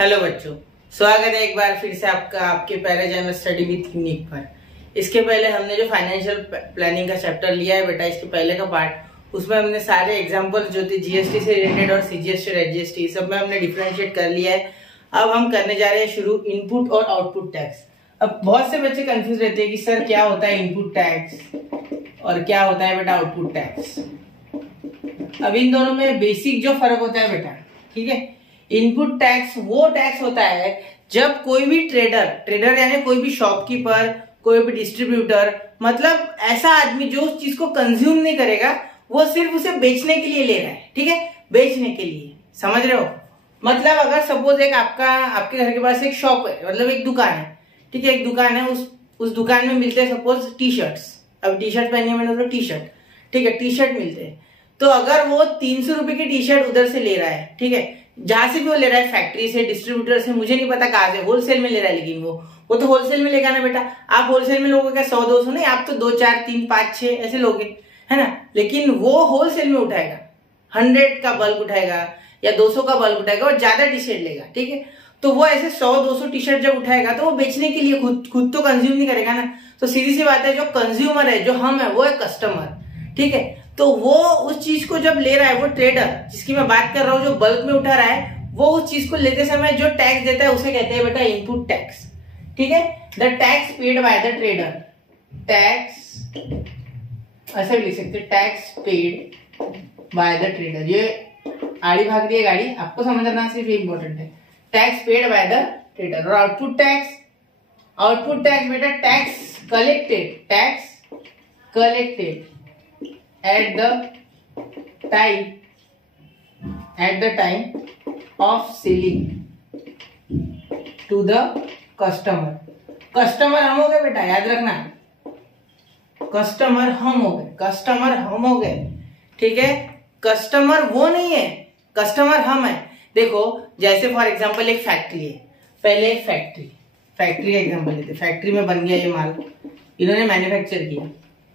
Hello बच्चों, स्वागत है एक बार फिर से आपका आपके पहले चैनल स्टडी विद यूनिक पर। इसके पहले हमने जो फाइनेंशियल प्लानिंग का चैप्टर लिया है बेटा, इसके पहले का पार्ट, उसमें हमने सारे एग्जांपल जो थे जीएसटी से रिलेटेड और सीजीएसटी और एचजीएसटी सब में हमने डिफरेंशिएट कर लिया है। अब हम करने जा रहे हैं शुरू इनपुट और आउटपुट टैक्स। अब बहुत से बच्चे कंफ्यूज रहते हैं कि सर क्या होता है इनपुट टैक्स और क्या होता है बेटा आउटपुट टैक्स। अब इन दोनों में बेसिक जो फर्क होता है बेटा, ठीक है, इनपुट टैक्स वो टैक्स होता है जब कोई भी ट्रेडर यानी कोई भी शॉपकीपर, कोई भी डिस्ट्रीब्यूटर, मतलब ऐसा आदमी जो उस चीज को कंज्यूम नहीं करेगा, वो सिर्फ उसे बेचने के लिए ले रहा है, ठीक है, बेचने के लिए, समझ रहे हो। मतलब अगर सपोज एक आपके घर के पास एक शॉप है, मतलब एक दुकान है, ठीक है, एक दुकान है, उस दुकान में मिलते हैं सपोज टी शर्ट्स। अब टी शर्ट पहनी है मैंने तो टी शर्ट, ठीक है, टी शर्ट मिलते हैं। तो अगर वो 300 रुपए की टी शर्ट उधर से ले रहा है, ठीक है, जहां से भी वो ले रहा है, फैक्ट्री से, डिस्ट्रीब्यूटर से, मुझे नहीं पता कहां से, होलसेल में ले रहा है, लेकिन वो तो होलसेल में लेगा ना बेटा। आप होलसेल में लोगे क्या 100-200 नहीं, आप तो 2, 4, 3, 5, 6 ऐसे लोगे, है ना। लेकिन वो होलसेल में उठाएगा, 100 का बल्क उठाएगा या 200 का बल्क उठाएगा और ज्यादा टी शर्ट लेगा, ठीक है। तो वो ऐसे 100-200 टी शर्ट जब उठाएगा तो वो बेचने के लिए खुद तो कंज्यूम नहीं करेगा ना। तो सीधी सी बात है, जो कंज्यूमर है, जो हम है, वो है कस्टमर, ठीक है। तो वो उस चीज को जब ले रहा है, वो ट्रेडर जिसकी मैं बात कर रहा हूं, जो बल्क में उठा रहा है, वो उस चीज को लेते समय जो टैक्स देता है उसे कहते हैं बेटा इनपुट टैक्स, ठीक है। The tax paid by the trader, tax ऐसे लिख सकते, tax paid by the trader. ये आड़ी भाग रही है गाड़ी, आपको समझना सिर्फ इंपॉर्टेंट है, tax paid by the trader. और आउटपुट टैक्स बेटा tax collected at the time of selling to the customer हम हो गए बेटा, याद रखना, कस्टमर हम हो गए, ठीक है। कस्टमर वो नहीं है, कस्टमर हम है। देखो जैसे फॉर एग्जांपल एक फैक्ट्री है, पहले एक फैक्ट्री का एग्जांपल लेते, फैक्ट्री में बन गया ये माल, इन्होंने मैन्युफैक्चर किया,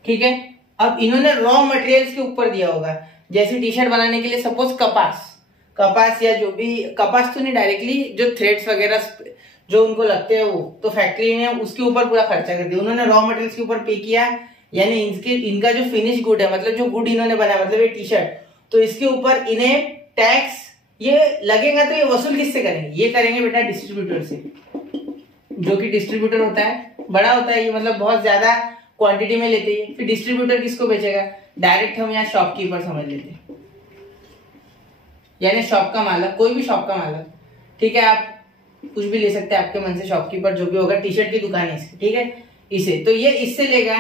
ठीक है। अब इन्होंने रॉ मटेरियल्स के ऊपर दिया होगा, जैसे टी शर्ट बनाने के लिए सपोज कपास या जो भी, कपास तो नहीं डायरेक्टली, जो थ्रेड्स वगैरह जो उनको लगते हैं वो, तो फैक्ट्री ने उसके ऊपर पूरा खर्चा कर दिया, उन्होंने रॉ मटेरियल्स के ऊपर पे किया, यानी इनका जो फिनिश गुड है, मतलब जो गुड इन्होंने बनाया, मतलब ये टी शर्ट, तो इसके ऊपर इन्हें टैक्स ये लगेगा। तो ये वसूल किससे करेंगे? ये करेंगे बेटा डिस्ट्रीब्यूटर से, जो कि डिस्ट्रीब्यूटर होता है, बड़ा होता है ये, मतलब बहुत ज्यादा क्वांटिटी में लेते हैं। फिर डिस्ट्रीब्यूटर किसको बेचेगा? डायरेक्ट हम यहाँ शॉपकीपर समझ लेते हैं, यानी शॉप का मालक, कोई भी शॉप का मालक, ठीक है, आप कुछ भी ले सकते हैं आपके मन से, शॉपकीपर जो भी होगा, टी शर्ट की दुकान है इसकी, ठीक है, इसे तो ये इससे लेगा,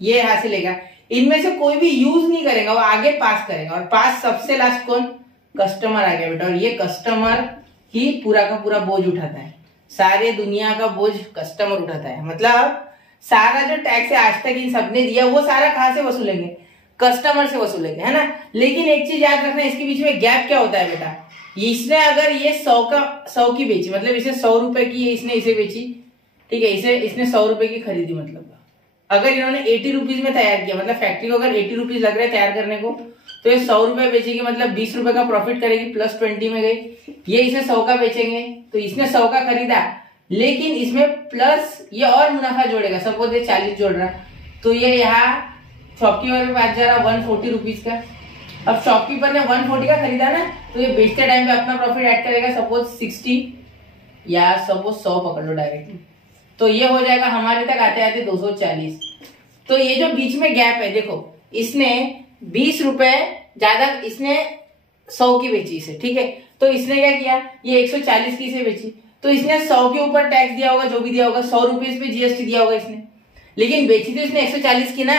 ये यहाँ से लेगा, इनमें से कोई भी यूज नहीं करेगा, वो आगे पास करेगा, और पास सबसे लास्ट कौन? कस्टमर आ गया बेटा। और ये कस्टमर ही पूरा का पूरा बोझ उठाता है, सारे दुनिया का बोझ कस्टमर उठाता है। मतलब सारा जो टैक्स है आज तक इन सबने दिया, वो सारा कहां से वसूलेंगे? कस्टमर से वसूलेंगे, है ना। लेकिन एक चीज याद रखना, इसके बीच में गैप क्या होता है बेटा, इसने अगर ये 100 की बेची, मतलब इसे 100 रुपए की इसने इसे बेची, ठीक है, इसने 100 रुपए की खरीदी, मतलब अगर इन्होंने 80 रुपीज में तैयार किया, मतलब फैक्ट्री को अगर 80 रुपीज लग रहे हैं तैयार करने को, तो ये 100 रुपए बेचेगी, मतलब 20 रुपए का प्रॉफिट करेगी, प्लस 20 में गई। ये इसे 100 का बेचेंगे, तो इसने 100 का खरीदा, लेकिन इसमें प्लस ये और मुनाफा जोड़ेगा, सपोज ये 40 जोड़ रहा, तो ये यहाँ शॉपकीपर के पास जा रहा 140 रुपीज का। अब शॉपकीपर ने 140 का खरीदा ना, तो ये बेचते टाइम पे अपना प्रॉफिट ऐड करेगा, सपोज 60 या सपोज 100 पकड़ लो डायरेक्टली, तो ये हो जाएगा हमारे तक आते आते 240। तो ये जो बीच में गैप है, देखो इसने 20 रुपए ज्यादा, इसने 100 की बेची इसे, ठीक है, तो इसने क्या किया, ये 140 की इसे बेची, तो इसने 100 के ऊपर टैक्स दिया होगा, जो भी दिया होगा, 100 रुपीज पे जीएसटी दिया होगा इसने, लेकिन बेची तो इसने 140 की ना,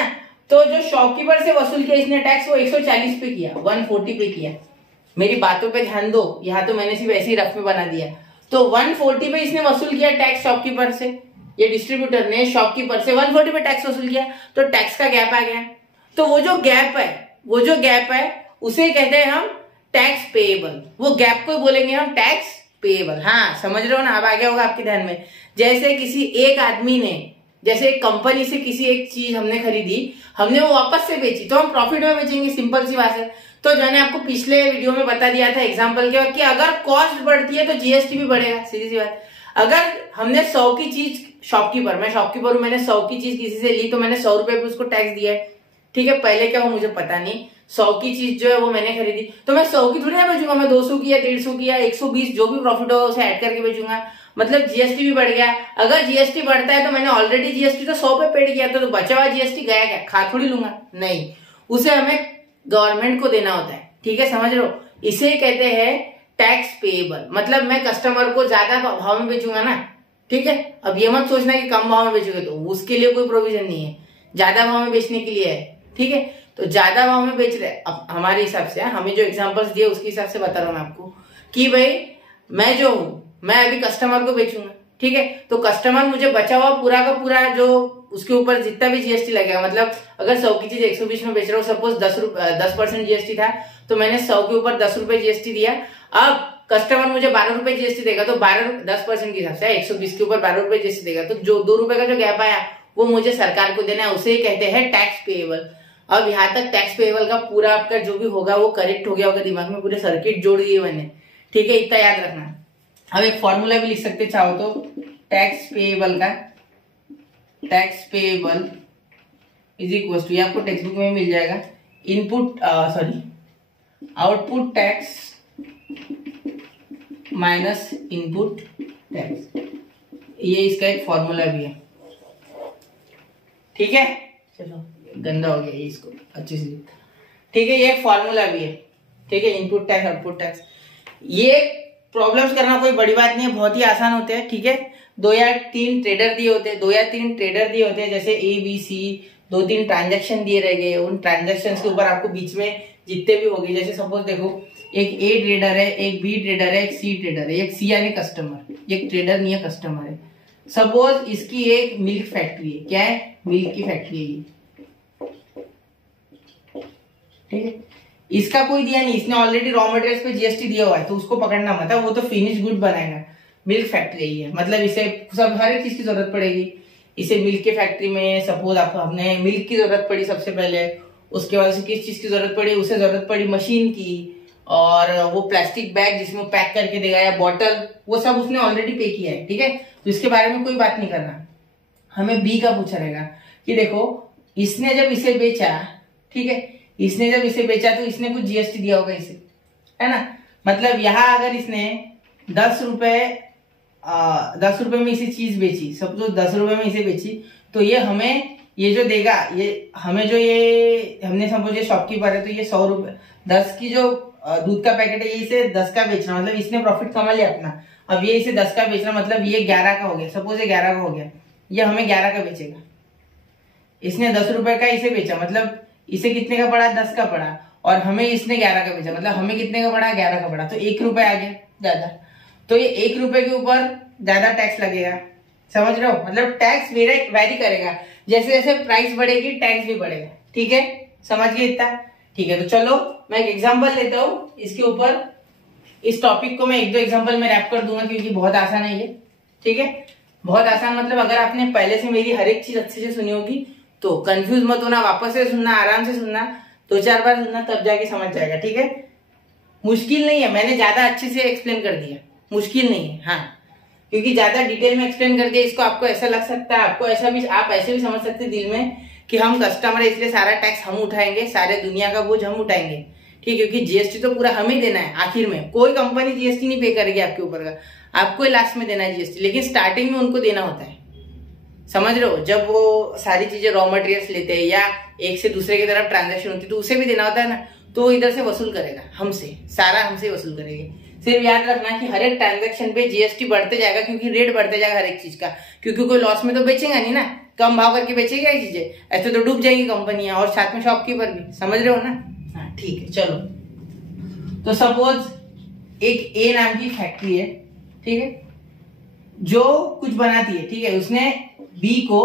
तो जो शॉपकीपर से वसूल किया इसने टैक्स, वो 140 पे किया, 140 पे किया। मेरी बातों पे ध्यान दो, यहाँ तो मैंने सिर्फ ऐसे ही रफ में बना दिया। तो 140 पे इसने वसूल किया टैक्स शॉपकीपर से, ये डिस्ट्रीब्यूटर ने शॉपकीपर से 140 पे टैक्स वसूल किया, तो टैक्स का गैप आ गया। तो वो जो गैप है उसे कहते हैं हम टैक्स पेएबल, वो गैप को बोलेंगे हम टैक्स पेएबल। हाँ समझ रहे हो ना, अब आ गया होगा आपके ध्यान में। जैसे किसी एक आदमी ने जैसे एक कंपनी से किसी एक चीज हमने खरीदी, हमने वो वापस से बेची, तो हम प्रॉफिट में बेचेंगे, सिंपल सी बात है। तो मैंने आपको पिछले वीडियो में बता दिया था एग्जांपल के कि अगर कॉस्ट बढ़ती है तो जीएसटी भी बढ़ेगा, सीधी सी बात। अगर हमने 100 की चीज शॉपकीपर, मैं शॉपकीपर हूं, मैंने 100 की चीज किसी से ली तो मैंने 100 रुपए पे उसको टैक्स दिया है, ठीक है। पहले क्या हो मुझे पता नहीं, 100 की चीज जो है वो मैंने खरीदी, तो मैं 100 की थोड़ी ना बेचूंगा, मैं 200 की या 150 की या 120 जो भी प्रॉफिट होगा उसे ऐड करके बेचूंगा, मतलब जीएसटी भी बढ़ गया। अगर जीएसटी बढ़ता है तो मैंने ऑलरेडी जीएसटी तो 100 पे पेड किया था, तो बचा हुआ जीएसटी गया क्या, खा थोड़ी लूंगा, नहीं, उसे हमें गवर्नमेंट को देना होता है, ठीक है, समझ लो। इसे कहते हैं टैक्स पेएबल, मतलब मैं कस्टमर को ज्यादा भाव में बेचूंगा ना, ठीक है। अब ये मत सोचना कि कम भाव में बेचोगे, तो उसके लिए कोई प्रोविजन नहीं है, ज्यादा भाव में बेचने के लिए है, ठीक है। तो ज्यादा भाव में बेच रहे, अब हमारे हिसाब से, हमें जो एग्जांपल्स दिए उसके हिसाब से बता रहा हूं मैं आपको कि भाई मैं जो हूं, मैं अभी कस्टमर को बेचूंगा, ठीक है। तो कस्टमर मुझे बचा हुआ पूरा का पूरा जो उसके ऊपर जितना भी जीएसटी लगेगा, मतलब अगर 100 की चीज 120 में बेच रहा हूँ, सपोज 10% जीएसटी था, तो मैंने 100 के ऊपर 10 रुपए जीएसटी दिया। अब कस्टमर मुझे 12 रुपए जीएसटी देगा, तो 10% के हिसाब से 120 के ऊपर 12 रुपए जीएसटी देगा, तो जो 2 रुपए का जो गैप आया वो मुझे सरकार को देना है, उसे कहते हैं टैक्स पेएबल। अब यहाँ तक टैक्स पेएबल का पूरा आपका जो भी होगा वो करेक्ट हो गया होगा, दिमाग में पूरे सर्किट जोड़ दिए मैंने, ठीक है, इतना याद रखना। अब एक फॉर्मूला भी लिख सकते चाहो तो, टैक्स पेएबल का, tax payable is equal to, ये आपको टेक्स्ट बुक में मिल जाएगा, output tax minus input tax, ये इसका एक फॉर्मूला भी है, ठीक है। चलो गंदा हो गया ये, इसको अच्छे से, ठीक है, ये एक फॉर्मूला भी है, ठीक है, इनपुट टैक्स आउटपुट टैक्स। ये प्रॉब्लम्स करना कोई बड़ी बात नहीं है, बहुत ही आसान होते हैं, ठीक है। 2 या 3 ट्रेडर दिए होते हैं, जैसे ABC, 2-3 ट्रांजेक्शन दिए रहेंगे, उन ट्रांजेक्शन के ऊपर आपको बीच में जितने भी होगी, जैसे सपोज देखो एक A ट्रेडर है, एक B ट्रेडर है, एक C ट्रेडर है, एक C यानी कस्टमर, एक ट्रेडर नहीं है कस्टमर है। सपोज इसकी एक मिल्क फैक्ट्री है, क्या है, मिल्क की फैक्ट्री है, ठीक है। इसका कोई दिया नहीं, इसने ऑलरेडी रॉ मटेरियल्स पे जीएसटी दिया हुआ है, तो उसको पकड़ना मत है, वो तो फिनिश गुड बनाएगा। मिल्क फैक्ट्री ही है, मतलब इसे सब हर एक चीज की जरूरत पड़ेगी, इसे मिल्क की फैक्ट्री में सपोज आपको हमने मिल्क की जरूरत पड़ी सबसे पहले, उसके बाद से किस चीज की जरूरत पड़ी, उसे जरूरत पड़ी मशीन की, और वो प्लास्टिक बैग जिसमें पैक करके देगा या बॉटल, वो सब उसने ऑलरेडी पे किया है, ठीक है। तो इसके बारे में कोई बात नहीं करना, हमें बी का पूछा रहेगा कि देखो इसने जब इसे बेचा, ठीक है, इसने जब इसे बेचा तो इसने कुछ जीएसटी दिया होगा इसे, है ना। मतलब यहां अगर इसने 10 रुपए में इसे चीज बेची, सब तो 10 रुपए में इसे बेची, तो ये हमें ये जो देगा, ये हमें जो ये हमने सपोज ये शॉपकीपर है, तो ये 100 रुपए 10 की जो दूध का पैकेट है, ये इसे 10 का बेच रहा, मतलब इसने प्रॉफिट कमा लिया अपना। अब ये इसे 10 का बेच रहा, मतलब ये 11 का हो गया, सपोज ये 11 का हो गया, ये हमें 11 का बेचेगा। इसने 10 रुपए का इसे बेचा, मतलब इसे कितने का पड़ा, 10 का पड़ा, और हमें इसने 11 का बेचा, मतलब हमें कितने का पड़ा, 11 का पड़ा, तो 1 रुपए आ गया ज्यादा, तो ये 1 रुपए के ऊपर ज्यादा टैक्स लगेगा, समझ रहे हो, मतलब टैक्स वेरी करेगा, जैसे जैसे प्राइस बढ़ेगी टैक्स भी बढ़ेगा, ठीक है, समझ गए इतना, ठीक है। तो चलो मैं एक एग्जांपल लेता हूँ इसके ऊपर, इस टॉपिक को मैं 1-2 एग्जांपल में रैप कर दूंगा, क्योंकि बहुत आसान है ये, ठीक है, बहुत आसान, मतलब अगर आपने पहले से मेरी हर एक चीज अच्छे से सुनी होगी तो कंफ्यूज मत होना, वापस से सुनना, आराम से सुनना, 2-4 बार सुनना, तब जाके समझ जाएगा, ठीक है। मुश्किल नहीं है, मैंने ज्यादा अच्छे से एक्सप्लेन कर दिया, मुश्किल नहीं है, हाँ, क्योंकि ज्यादा डिटेल में एक्सप्लेन कर दिया, इसको आपको ऐसा लग सकता है, आपको ऐसा भी, आप ऐसे भी समझ सकते दिल में कि हम कस्टमर है इसलिए सारा टैक्स हम उठाएंगे, सारे दुनिया का बोझ हम उठाएंगे, ठीक है, क्योंकि जीएसटी तो पूरा हमें देना है, आखिर में कोई कंपनी जीएसटी नहीं पे करेगी आपके ऊपर का, आपको लास्ट में देना है जीएसटी, लेकिन स्टार्टिंग में उनको देना होता है, समझ रहे हो। जब वो सारी चीजें रॉ मटेरियल्स लेते हैं या एक से दूसरे की तरफ ट्रांजेक्शन होती है, तो उसे भी देना होता है ना, तो इधर से वसूल करेगा, हमसे सारा हमसे वसूल करेंगे। सिर्फ याद रखना कि हर एक ट्रांजेक्शन पे जीएसटी बढ़ते जाएगा, क्योंकि रेट बढ़ते जाएगा हर एक चीज का, क्योंकि कोई लॉस में तो बेचेगा नहीं ना, कम भाव करके बेचेगा ये चीजें, ऐसे तो डूब जाएंगी कंपनियां, और साथ में शॉपकीपर भी, समझ रहे हो ना, हाँ ठीक है। चलो तो सपोज एक ए नाम की फैक्ट्री है, ठीक है, जो कुछ बनाती है, ठीक है, उसने बी को,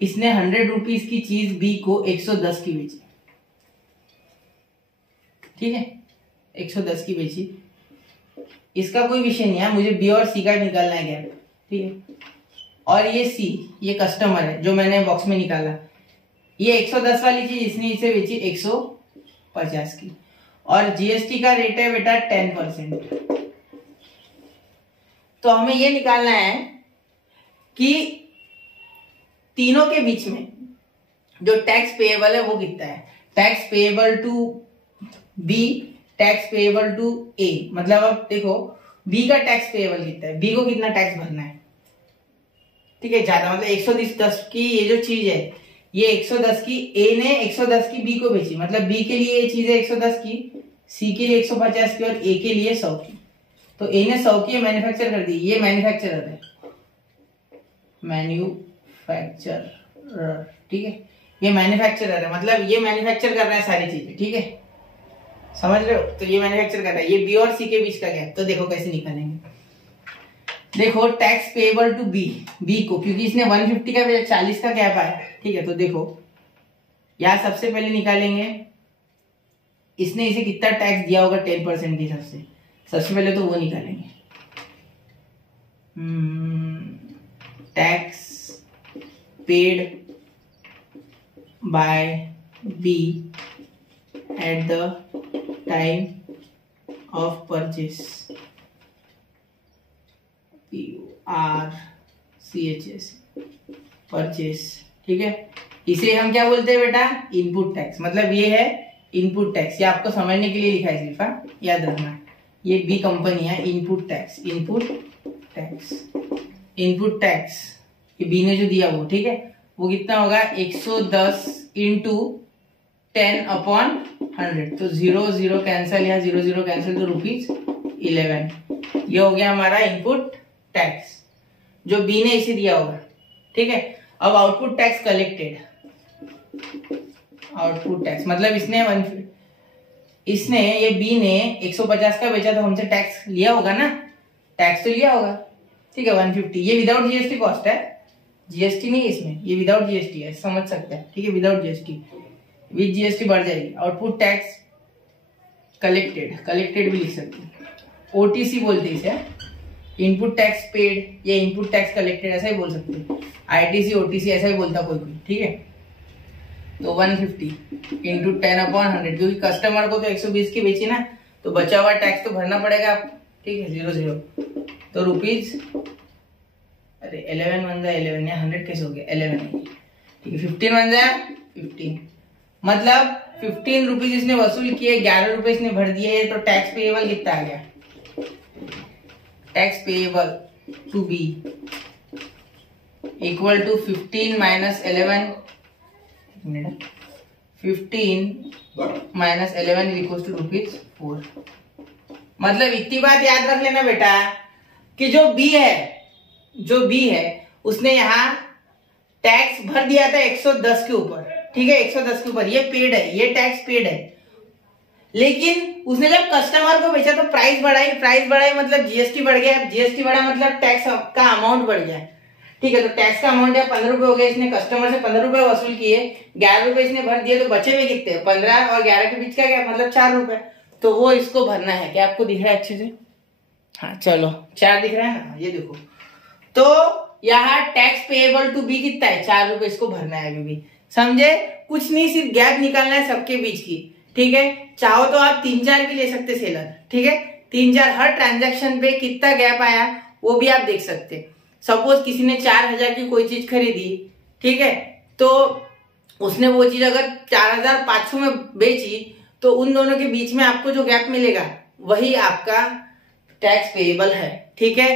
इसने 100 रुपीज की चीज बी को 110 की बेची, ठीक है, 110 की बेची, इसका कोई विषय नहीं है, मुझे बी और सी का निकालना है, ठीक है। और ये सी, ये कस्टमर है जो मैंने बॉक्स में निकाला। ये 110 वाली चीज इसने इसे बेची 150 की, और जीएसटी का रेट है बेटा 10%। तो हमें ये निकालना है कि तीनों के बीच में जो टैक्स पेएबल है वो कितना है। Tax payable to be, tax payable to a, मतलब अब देखो बी का टैक्स पेएबल कितना है, बी को कितना टैक्स भरना है, ठीक है, ज्यादा, मतलब 110 की ये जो चीज है ये 110 की, ए ने 110 की बी को बेची, मतलब बी के लिए ये चीज है 110 की, सी के लिए 150 की और ए के लिए 100 की। तो ए ने 100 की मैन्युफैक्चर कर दी, ये मैन्युफैक्चरर है, मैन्युफैक्चरर, ठीक है, ये मैन्युफैक्चरर है, मतलब ये मैन्युफैक्चर कर रहा है सारी चीजें, ठीक है, समझ रहे हो। तो ये मैन्युफैक्चर कर रहा है, ये बी और सी के बीच का गैप, तो देखो कैसे निकालेंगे। देखो tax payable to B, B को, क्योंकि इसने 150 का 40 का गैप आया, ठीक है, तो देखो यहां सबसे पहले निकालेंगे इसने इसे कितना टैक्स दिया होगा 10% के हिसाब से, सबसे पहले तो वो निकालेंगे। Tax paid by B at the time of purchase, PRCHS, purchase, ठीक है। इसे हम क्या बोलते हैं बेटा, इनपुट टैक्स, मतलब ये है इनपुट टैक्स, ये आपको समझने के लिए लिखा है सिर्फ, याद रखना। ये बी कंपनी है, input tax, input tax, input tax, ये बी ने जो दिया वो, ठीक है, वो कितना होगा 110 इंटू 10/100, तो 0 0 कैंसिल, यहाँ 0 0 कैंसिल, तो ₹11। ये हो गया हमारा इनपुट टैक्स जो बी ने इसे दिया होगा, ठीक है। अब output tax collected, output tax मतलब इसने ये बी ने 150 का बेचा तो हमसे टैक्स लिया होगा ना, टैक्स तो लिया होगा, ठीक है, 150। ये विदाउट जीएसटी कॉस्ट है, जीएसटी नहीं इसमें, ये विदाउट जीएसटी है, समझ सकते हैं, ठीक है, विदाउट जीएसटी, विद जीएसटी बढ़ जाएगी। आउटपुट टैक्स कलेक्टेड, कलेक्टेड भी लिख सकते हैं, ओटीसी बोलते हैं इसे, इनपुट टैक्स पेड या इनपुट टैक्स कलेक्टेड ऐसा ही बोल सकते हैं, आईटीसी ओटीसी ऐसा ही बोलता कोई, ठीक है। तो 150 इंटू 10/100, क्योंकि कस्टमर को तो 120 की बेची ना, तो बचा हुआ टैक्स तो भरना पड़ेगा, ठीक है, 0 0, तो रुपीज, अरे 11 1 11, 100 कैसे हो गया, 11, ठीक है, 15 1 15, मतलब 15 रुपीज इसने वसूल किए, 11 रुपए इसने भर दिए, तो टैक्स पेएबल कितना आ गया, tax payable to B equal to 15 minus 11, 15 minus 11 equal to ₹4। मतलब इतनी बात याद रख लेना बेटा कि जो बी है उसने यहाँ टैक्स भर दिया था 110 के ऊपर, ठीक है, 110 के ऊपर, ये पेड है, ये टैक्स पेड है, लेकिन उसने जब कस्टमर को बेचा तो प्राइस बढ़ाई मतलब जीएसटी बढ़ गया, जीएसटी बढ़ा मतलब टैक्स का अमाउंट बढ़ गया, ठीक है। तो टैक्स का अमाउंट या 15 रुपए हो गया, इसने कस्टमर से 15 रुपए वसूल किए, 11 रुपए इसने भर दिए, तो बचे हुए कितने, 15 और 11 के बीच का क्या, मतलब 4 रुपए, तो वो इसको भरना है। क्या आपको दिख रहा है अच्छे से, हाँ चलो 4 दिख रहा है ना, ये देखो, तो यहाँ टैक्स पेएबल टू बी कितना है, 4 रुपए इसको भरना है अभी भी, समझे, कुछ नहीं, सिर्फ गैप निकालना है सबके बीच की, ठीक है। चाहो तो आप 3-4 भी ले सकते सेलर, ठीक है, 3-4 हर ट्रांजैक्शन पे कितना गैप आया वो भी आप देख सकते। सपोज किसी ने 4000 की कोई चीज खरीदी, ठीक है, तो उसने वो चीज अगर 4500 में बेची, तो उन दोनों के बीच में आपको जो गैप मिलेगा वही आपका टैक्स पेएबल है, ठीक है।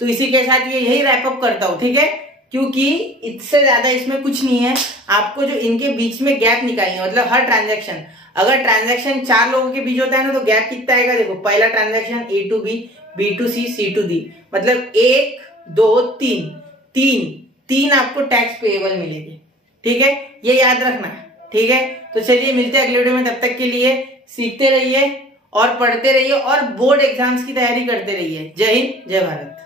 तो इसी के साथ ये यही रैप अप करता हूं, ठीक है, क्योंकि इससे ज्यादा इसमें कुछ नहीं है, आपको जो इनके बीच में गैप निकालनी है, मतलब हर ट्रांजैक्शन, अगर ट्रांजैक्शन 4 लोगों के बीच होता है ना, तो गैप कितना आएगा, देखो पहला transaction A to B, B to C, C to D, मतलब 1 2 3 आपको टैक्स पेएबल मिलेगी, ठीक है, ये याद रखना, ठीक है। तो चलिए मिलते हैं अगले वीडियो में, तब तक के लिए सीखते रहिए और पढ़ते रहिए और बोर्ड एग्जाम्स की तैयारी करते रहिए। जय हिंद, जय भारत।